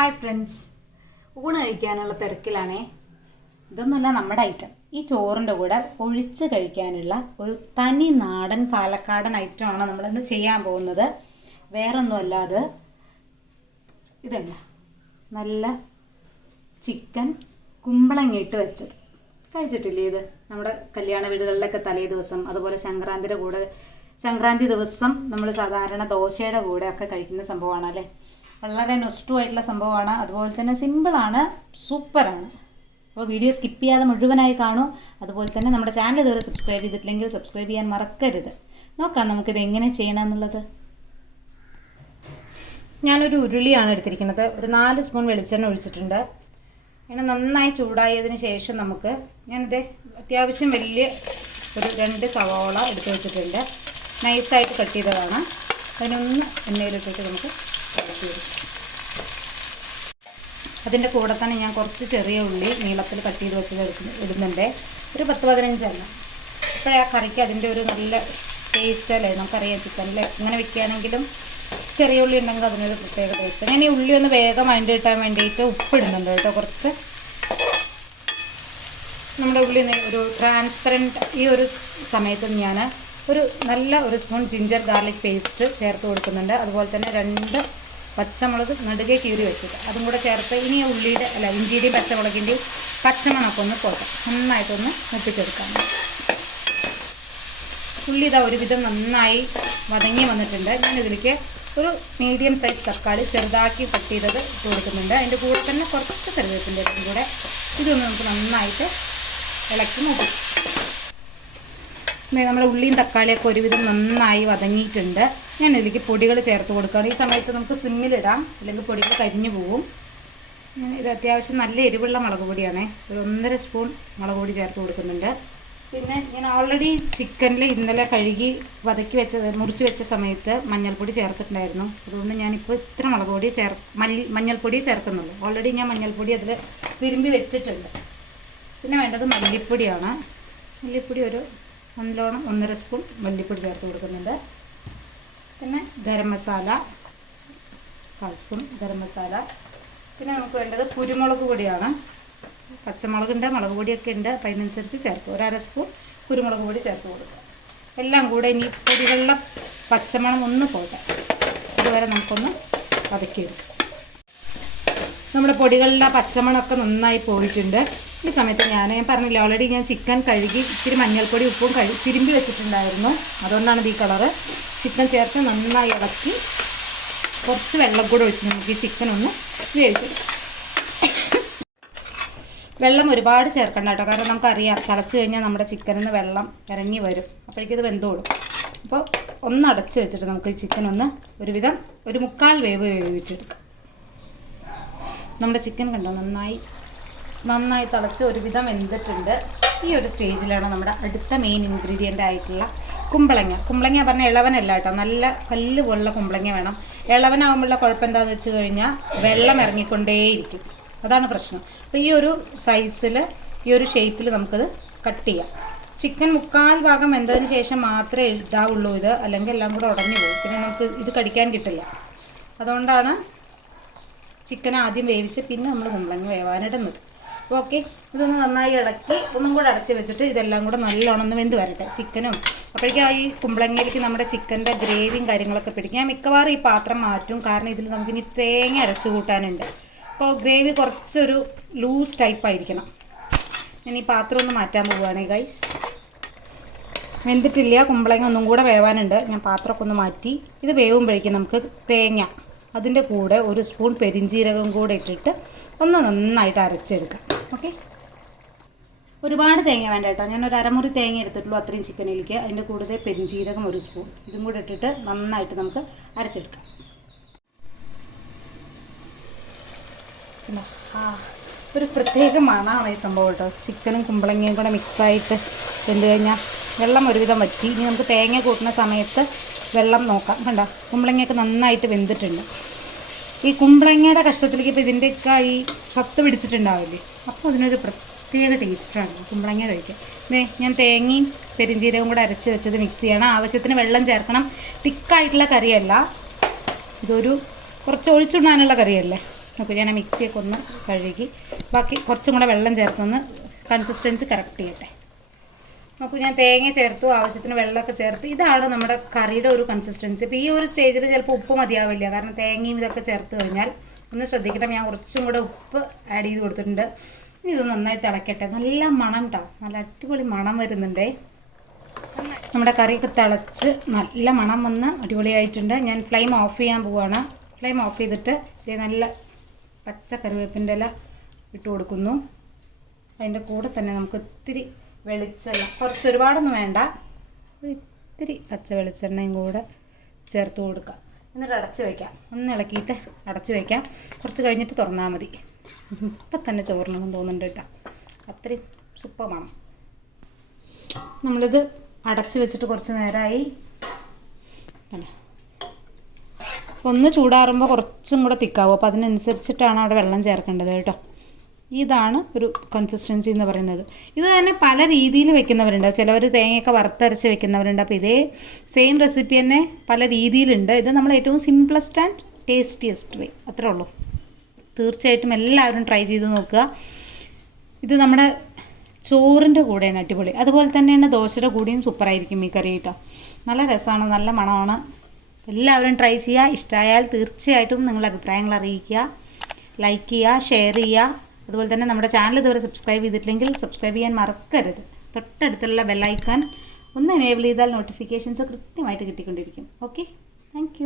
Hi friends ഊണ് കഴിക്കാനുള്ള തിരക്കിലാണേ. ഇതൊന്നുമല്ല നമ്മുടെ ഐറ്റം ഈ ചോറിന്റെ കൂടെ ഒഴിച്ച് കഴിക്കാനുള്ള ഒരു തനി നാടൻ പാലക്കാടൻ ഐറ്റമാണ് നമ്മളിന്ന് ചെയ്യാൻ പോകുന്നത്. വേറൊന്നുമല്ല അത് ഇതല്ല നല്ല ചിക്കൻ കുമ്പളങ്ങ ഇട്ട് വെച്ചത്. കഴിച്ചിട്ടില്ലേ ഇത്? നമ്മുടെ കല്യാണ വീടുകളിലൊക്കെ തലേ ദിവസം അതുപോലെ സംക്രാന്തിയുടെ കൂടെ സംക്രാന്തി ദിവസം നമ്മൾ സാധാരണ ദോശയുടെ കൂടെ ഒക്കെ കഴിക്കുന്ന സംഭവമാണ് അല്ലേ വളരെ നൊസ്റ്റുമായിട്ടുള്ള സംഭവമാണ്. അതുപോലെ തന്നെ സിമ്പിളാണ്. സൂപ്പറാണ്. അപ്പോൾ വീഡിയോ സ്കിപ്പ് ചെയ്യാതെ മുഴുവനായി കാണൂ. അതുപോലെ തന്നെ നമ്മുടെ ചാനൽ ഇതുവരെ സബ്സ്ക്രൈബ് ചെയ്തിട്ടില്ലെങ്കിൽ സബ്സ്ക്രൈബ് ചെയ്യാൻ മറക്കരുത്. നോക്കാം നമുക്കിത് എങ്ങനെ ചെയ്യണമെന്നുള്ളത്. ഞാനൊരു ഉരുളിയാണ് എടുത്തിരിക്കുന്നത്. ഒരു നാല് സ്പൂൺ വെളിച്ചെണ്ണ ഒഴിച്ചിട്ടുണ്ട്. ഇങ്ങനെ നന്നായി ചൂടായതിന് ശേഷം നമുക്ക് ഞാനിത് അത്യാവശ്യം വലിയ ഒരു രണ്ട് സവോള എടുത്ത് വെച്ചിട്ടുണ്ട്. നൈസായിട്ട് കട്ട് ചെയ്തതാണ്. അതിനൊന്ന് എണ്ണയിലിട്ടിട്ട് നമുക്ക് എടുക്കാം അതിന്റെ കൂടെ തന്നെ ഞാൻ കുറച്ച് ചെറിയ ഉള്ളി നീളത്തിൽ കട്ട് ചെയ്ത് വെച്ചത് ഇടുന്നുണ്ട്. ഒരു പത്ത് പതിനഞ്ചെണ്ണം ഇപ്പോഴേ ആ കറിക്ക് അതിന്റെ ഒരു നല്ല ടേസ്റ്റ് അല്ലേ? നമുക്കറിയാം ചിക്കനിൽ ഇങ്ങനെ വെക്കുകയാണെങ്കിലും ചെറിയ ഉള്ളി ഉണ്ടെങ്കിൽ അതിനൊരു പ്രത്യേക ടേസ്റ്റ് ഞാൻ ഈ ഉള്ളി ഒന്ന് വേഗം അതിന്റെ കിട്ടാൻ വേണ്ടിയിട്ട് ഉപ്പിടുന്നുണ്ട് കേട്ടോ കുറച്ച്. നമ്മുടെ ഉള്ളി ഒരു ട്രാൻസ്പെറന്റ് ഈ ഒരു സമയത്ത് ഞാൻ ഒരു നല്ല ഒരു സ്പൂൺ ജിഞ്ചർ ഗാർലിക് പേസ്റ്റ് ചേർത്ത് കൊടുക്കുന്നുണ്ട്. അതുപോലെ തന്നെ രണ്ട് പച്ചമുളക് നടുകെ കീറി വെച്ചത്. അതും കൂടെ ചേർത്ത് ഇനി ഉള്ളിയുടെ അല്ല ഇഞ്ചിയുടെയും പച്ചമുളകിന്റെയും പച്ചമണമൊക്കെ ഒന്ന് പോകാം നന്നായിട്ടൊന്ന് മുപ്പിച്ചെടുക്കാം. ഉള്ളി ഇതാ ഒരുവിധം നന്നായി വതങ്ങി വന്നിട്ടുണ്ട്. ഞാനിതിലേക്ക് ഒരു മീഡിയം സൈസ് തക്കാളി ചെറുതാക്കി കട്ട് ചെയ്തത് കൊടുക്കുന്നുണ്ട്. അതിന്റെ കൂടെ തന്നെ കുറച്ച് കറിവേപ്പിന്റെ കൂടെ. ഇതൊന്ന് നമുക്ക് നന്നായിട്ട് ഇളക്കി നോക്കും നമ്മുടെ ഉള്ളിയും തക്കാളിയൊക്കെ ഒരുവിധം നന്നായി വതങ്ങിയിട്ടുണ്ട്. ഞാൻ ഇതിലേക്ക് പൊടികൾ ചേർത്ത് കൊടുക്കുകയാണ്. ഈ സമയത്ത് നമുക്ക് സിമ്മിലിടാം അല്ലെങ്കിൽ പൊടികൾ കരിഞ്ഞു പോകും ഞാൻ ഇത് അത്യാവശ്യം നല്ല എരിവുള്ള മുളക് പൊടിയാണേ. ഒരു ഒന്നര സ്പൂൺ മുളക് പൊടി ചേർത്ത് കൊടുക്കുന്നുണ്ട്. പിന്നെ ഞാൻ ഓൾറെഡി ചിക്കനിൽ ഇന്നലെ കഴുകി വതക്കി വെച്ച മുറിച്ച് വെച്ച സമയത്ത് മഞ്ഞൾപ്പൊടി ചേർത്തിട്ടുണ്ടായിരുന്നു. അതുകൊണ്ട് ഞാനിപ്പോൾ ഇത്ര മുളക് പൊടി ചേർ മല്ലി മഞ്ഞൾപ്പൊടി ചേർക്കുന്നുള്ളൂ. ഓൾറെഡി ഞാൻ മഞ്ഞൾപ്പൊടി അതിൽ വിരുമ്പി വെച്ചിട്ടുണ്ട്. പിന്നെ വേണ്ടത് മല്ലിപ്പൊടിയാണ്. മല്ലിപ്പൊടി ഒരു നല്ലോണം ഒന്നര സ്പൂൺ മല്ലിപ്പൊടി ചേർത്ത് കൊടുക്കുന്നുണ്ട്. പിന്നെ ഗരം മസാല കാൽ സ്പൂൺ ഗരം മസാല. പിന്നെ നമുക്ക് വേണ്ടത് കുരുമുളക് പൊടിയാണ്. പച്ചമുളകുണ്ട് മുളക് പൊടിയൊക്കെ ഉണ്ട്. അപ്പം അതിനനുസരിച്ച് ചേർക്കുക ഒരു അര സ്പൂൺ കുരുമുളക് പൊടി ചേർത്ത് കൊടുക്കുക എല്ലാം കൂടെ ഇനി പൊടികളിലെ പച്ചമണം ഒന്ന് പോകട്ടെ ഇതുവരെ നമുക്കൊന്ന് വതക്കിയെടുക്കാം. നമ്മുടെ പൊടികളിലെ പച്ചമണമൊക്കെ നന്നായി പോയിട്ടുണ്ട്. ഈ സമയത്ത് ഞാൻ ഞാൻ പറഞ്ഞില്ല ഓൾറെഡി ഞാൻ ചിക്കൻ കഴുകി ഇച്ചിരി മഞ്ഞൾപ്പൊടി ഉപ്പും കഴു തിരുമ്പി വെച്ചിട്ടുണ്ടായിരുന്നു. അതുകൊണ്ടാണ് ഈ കളറ് ചിക്കൻ ചേർത്ത് നന്നായി ഇളക്കി കുറച്ച് വെള്ളം കൂടെ ഒഴിച്ച് നമുക്ക് ഈ ചിക്കൻ ഒന്ന് വേവിച്ചെടുക്കാം വെള്ളം ഒരുപാട് ചേർക്കണ്ട കേട്ടോ കാരണം നമുക്കറിയാം തിളച്ച് കഴിഞ്ഞാൽ നമ്മുടെ ചിക്കനിൽ നിന്ന് വെള്ളം ഇറങ്ങി വരും. അപ്പോഴേക്കും ഇത് വെന്തോളും. അപ്പോൾ ഒന്ന് അടച്ച് വെച്ചിട്ട് നമുക്ക് ഈ ചിക്കൻ ഒന്ന് ഒരുവിധം ഒരു മുക്കാൽ വേവ് വേവിച്ചെടുക്കാം നമ്മുടെ ചിക്കൻ കണ്ടോ നന്നായി നന്നായി തിളച്ച് ഒരുവിധം വെന്തിട്ടുണ്ട്. ഈ ഒരു സ്റ്റേജിലാണ് നമ്മുടെ അടുത്ത മെയിൻ ഇൻഗ്രീഡിയന്റ് ആയിട്ടുള്ള കുമ്പളങ്ങ. കുമ്പളങ്ങ പറഞ്ഞാൽ ഇളവനല്ല കേട്ടോ. നല്ല കല്ല് പോലുള്ള കുമ്പളങ്ങ വേണം. ഇളവനാകുമ്പോഴുള്ള കുഴപ്പം എന്താണെന്ന് വെച്ച് കഴിഞ്ഞാൽ വെള്ളം ഇറങ്ങിക്കൊണ്ടേയിരിക്കും. അതാണ് പ്രശ്നം. അപ്പോൾ ഈ ഒരു സൈസിൽ ഈ ഒരു ഷേപ്പിൽ നമുക്കത് കട്ട് ചെയ്യാം. ചിക്കൻ മുക്കാൽ ഭാഗം വെന്തതിന് ശേഷം മാത്രമേ ഇടാവുള്ളൂ ഇത്. അല്ലെങ്കിൽ എല്ലാം കൂടെ ഉടഞ്ഞു പോകും. പിന്നെ നമുക്ക് ഇത് കടിക്കാൻ കിട്ടില്ല. അതുകൊണ്ടാണ് ചിക്കൻ ആദ്യം വേവിച്ച് പിന്നെ നമ്മൾ കുമ്പളങ്ങ വേവാനിടുന്നത്. ഓക്കെ ഇതൊന്ന് നന്നായി ഇളക്കി ഒന്നും കൂടെ അടച്ച് വെച്ചിട്ട് ഇതെല്ലാം കൂടെ നല്ലോണം ഒന്ന് വെന്ത് വരട്ടെ ചിക്കനും. അപ്പോഴേക്കും ഈ കുമ്പളങ്ങയിലേക്ക് നമ്മുടെ ചിക്കന്റെ ഗ്രേവിയും കാര്യങ്ങളൊക്കെ പിടിക്കും. ഞാൻ മിക്കവാറും ഈ പാത്രം മാറ്റും കാരണം ഇതിൽ നമുക്ക് ഇനി തേങ്ങ അരച്ചു കൂട്ടാനുണ്ട്. അപ്പോൾ ഗ്രേവി കുറച്ചൊരു ലൂസ് ടൈപ്പ് ആയിരിക്കണം. ഞാൻ ഈ പാത്രം ഒന്ന് മാറ്റാൻ പോവുകയാണ് ഗൈസ് വെന്തിട്ടില്ല കുമ്പളങ്ങ ഒന്നും കൂടെ വേവാനുണ്ട്. ഞാൻ പാത്രമൊക്കെ ഒന്ന് മാറ്റി. ഇത് വേവുമ്പോഴേക്കും നമുക്ക് തേങ്ങ അതിന്റെ കൂടെ ഒരു സ്പൂൺ പെരിഞ്ചീരകം കൂടെ ഇട്ടിട്ട് ഒന്ന് നന്നായിട്ട് അരച്ചെടുക്കാം. ഓക്കെ. ഒരുപാട് തേങ്ങ വേണ്ട കേട്ടോ. ഞാൻ ഒരു അരമുറി തേങ്ങ എടുത്തിട്ടുള്ളൂ അത്രയും ചിക്കനിലേക്ക്. അതിന്റെ കൂടെ പെരിഞ്ചീരകം ഒരു സ്പൂൺ. ഇതും കൂടെ ഇട്ടിട്ട് നന്നായിട്ട് നമുക്ക് അരച്ചെടുക്കാം. ഒരു പ്രത്യേക മണമാണ് ഈ സംഭവം കേട്ടോ. ചിക്കനും കുമ്പളങ്ങയും കൂടെ മിക്സായിട്ട് വെന്ത് കഴിഞ്ഞാൽ വെള്ളം ഒരുവിധം വറ്റി. ഇനി നമുക്ക് തേങ്ങ കൂട്ടുന്ന സമയത്ത് വെള്ളം നോക്കാം. കണ്ടോ? കുമ്പളങ്ങയൊക്കെ നന്നായിട്ട് വെന്തിട്ടുണ്ട്. ഈ കുമ്പളങ്ങയുടെ കഷ്ടത്തിലേക്ക് ഇപ്പോൾ ഇതിന്റെയൊക്കെ ഈ സത്ത് പിടിച്ചിട്ടുണ്ടാവില്ലേ? അപ്പോൾ അതിനൊരു പ്രത്യേക ടേസ്റ്റാണ് കുമ്പളങ്ങ കഴിക്കാൻ. ഇതേ ഞാൻ തേങ്ങയും പെരിഞ്ചീരകവും കൂടെ അരച്ച് വെച്ചത് മിക്സ് ചെയ്യണം. ആവശ്യത്തിന് വെള്ളം ചേർക്കണം. തിക്കായിട്ടുള്ള കറിയല്ല. ഇതൊരു കുറച്ച് ഒഴിച്ചിടാനുള്ള കറിയല്ലേ? നോക്കൂ ഞാൻ മിക്സിയൊക്കെ ഒന്ന് കഴുകി. ബാക്കി കുറച്ചും കൂടെ വെള്ളം ചേർത്തൊന്ന് കൺസിസ്റ്റൻസി കറക്റ്റ് ചെയ്യട്ടെ. നോക്കൂ ഞാൻ തേങ്ങ ചേർത്തു ആവശ്യത്തിന് വെള്ളമൊക്കെ ചേർത്ത്. ഇതാണ് നമ്മുടെ കറിയുടെ ഒരു കൺസിസ്റ്റൻസി ഇപ്പോൾ ഈ ഒരു സ്റ്റേജിൽ ചിലപ്പോൾ ഉപ്പ് മതിയാവില്ല. കാരണം തേങ്ങയും ഇതൊക്കെ ചേർത്ത് കഴിഞ്ഞാൽ ഒന്ന് ശ്രദ്ധിക്കണം ഞാൻ കുറച്ചും കൂടെ ഉപ്പ് ആഡ് ചെയ്ത് കൊടുത്തിട്ടുണ്ട്. ഇനി ഇത് നന്നായി തിളക്കട്ടെ. നല്ല മണം കേട്ടോ നല്ല അടിപൊളി മണം വരുന്നുണ്ടേ. നമ്മുടെ കറിയൊക്കെ തിളച്ച് നല്ല മണം വന്ന് അടിപൊളിയായിട്ടുണ്ട്. ഞാൻ ഫ്ലെയിം ഓഫ് ചെയ്യാൻ പോവുകയാണ് ഫ്ലെയിം ഓഫ് ചെയ്തിട്ട് ഇത് നല്ല പച്ച കറിവേപ്പിന്റെ ഇല ഇട്ട് കൊടുക്കുന്നു. അതിന്റെ കൂടെ തന്നെ നമുക്ക് ഇത്തിരി വെളിച്ചെണ്ണ. കുറച്ച് ഒരുപാടൊന്നും വേണ്ട ഇത്തിരി പച്ച വെളിച്ചെണ്ണയും കൂടെ ചേർത്ത് കൊടുക്കുക എന്നിട്ട് അടച്ച് വയ്ക്കാം ഒന്ന് ഇളക്കിയിട്ട് അടച്ച് വയ്ക്കാം കുറച്ച് കഴിഞ്ഞിട്ട് തുറന്നാൽ മതി. ഇപ്പം തന്നെ ചോറിനൊന്നും തോന്നുന്നുണ്ട് കേട്ടോ. അത്രയും സൂപ്പമാണ് നമ്മളിത് അടച്ച് വെച്ചിട്ട് കുറച്ച് നേരമായി? ഒന്ന് ചൂടാറുമ്പോൾ കുറച്ചും കൂടെ തിക്കാവും. അപ്പോൾ അതിനനുസരിച്ചിട്ടാണ് അവിടെ വെള്ളം ചേർക്കേണ്ടത് കേട്ടോ. ഇതാണ് ഒരു കൺസിസ്റ്റൻസി എന്ന് പറയുന്നത്. ഇത് തന്നെ പല രീതിയിൽ വെക്കുന്നവരുണ്ട്. ചിലവർ തേങ്ങയൊക്കെ വറുത്തരച്ച് വെക്കുന്നവരുണ്ട്. അപ്പോൾ ഇതേ സെയിം റെസിപ്പി തന്നെ പല രീതിയിലുണ്ട്. ഇത് നമ്മൾ ഏറ്റവും സിംപ്ലസ്റ്റ് ആൻഡ് ടേസ്റ്റിയസ്റ്റ് വേ അത്രേ ഉള്ളൂ. തീർച്ചയായിട്ടും എല്ലാവരും ട്രൈ ചെയ്ത് നോക്കുക. ഇത് നമ്മുടെ ചോറിന്റെ കൂടെയാണ് അടിപൊളി. അതുപോലെ തന്നെയാണ് ദോശയുടെ കൂടെയും സൂപ്പറായിരിക്കും ഈ കറി കേട്ടോ. നല്ല രസമാണ് നല്ല മണമാണ്. എല്ലാവരും ട്രൈ ചെയ്യുക. ഇഷ്ടമായാൽ തീർച്ചയായിട്ടും നിങ്ങളുടെ അഭിപ്രായങ്ങൾ അറിയിക്കുക. ലൈക്ക് ചെയ്യുക ഷെയർ ചെയ്യുക. അതുപോലെ തന്നെ നമ്മുടെ ചാനൽ ഇതുവരെ സബ്സ്ക്രൈബ് ചെയ്തിട്ടില്ലെങ്കിൽ സബ്സ്ക്രൈബ് ചെയ്യാൻ മറക്കരുത്. തൊട്ടടുത്തുള്ള ബെല്ലൈക്കാൻ ഒന്ന് എനേബിൾ ചെയ്താൽ നോട്ടിഫിക്കേഷൻസ് കൃത്യമായിട്ട് കിട്ടിക്കൊണ്ടിരിക്കും. Okay thank